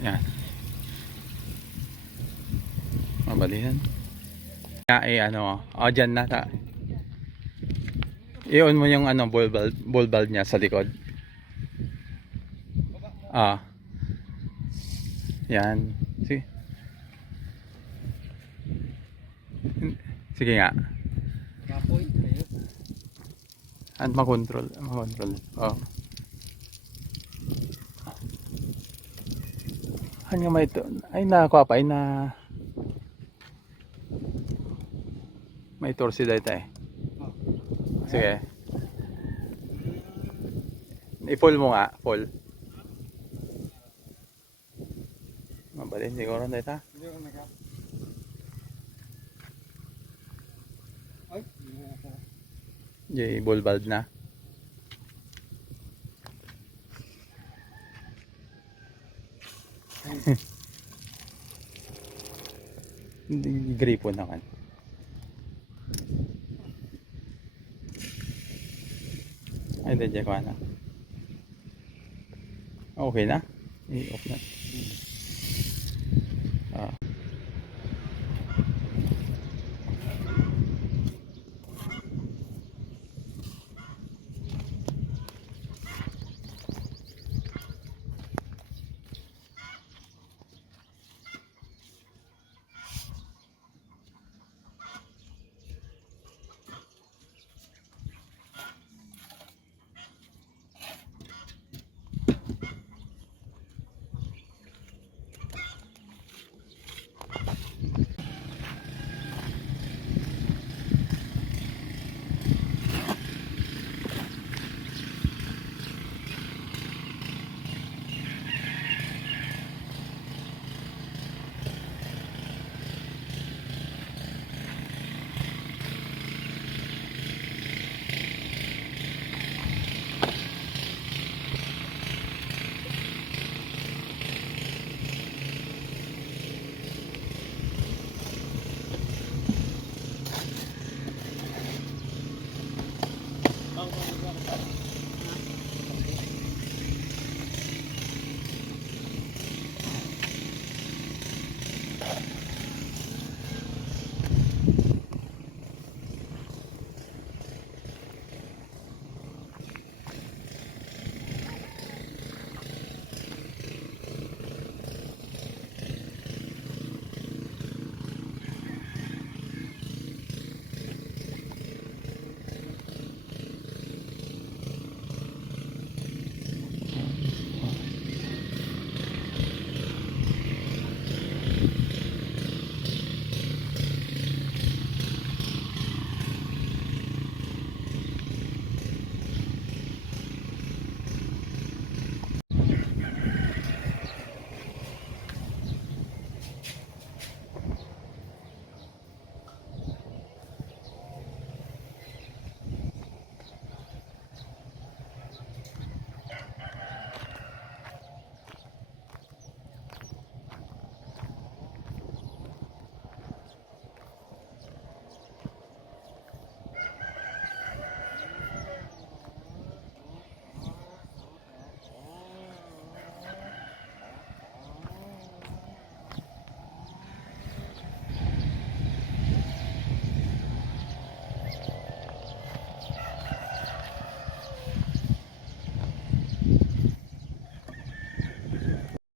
Yan. Mabalihan. Ano, dyan na. I-on mo yung ano, ball valve niya sa likod. Yan. Sige. Sige nga. At makontrol. Hanya may ito. Ay nakakuha pa. Ay na. May torsi dahil tayo. Sige. I-full mo nga. Full. Mabalin siguro dahil ta. Jay ball valve na. Gripo na kan. Ay, dadya ko na. Okay na? I-off na.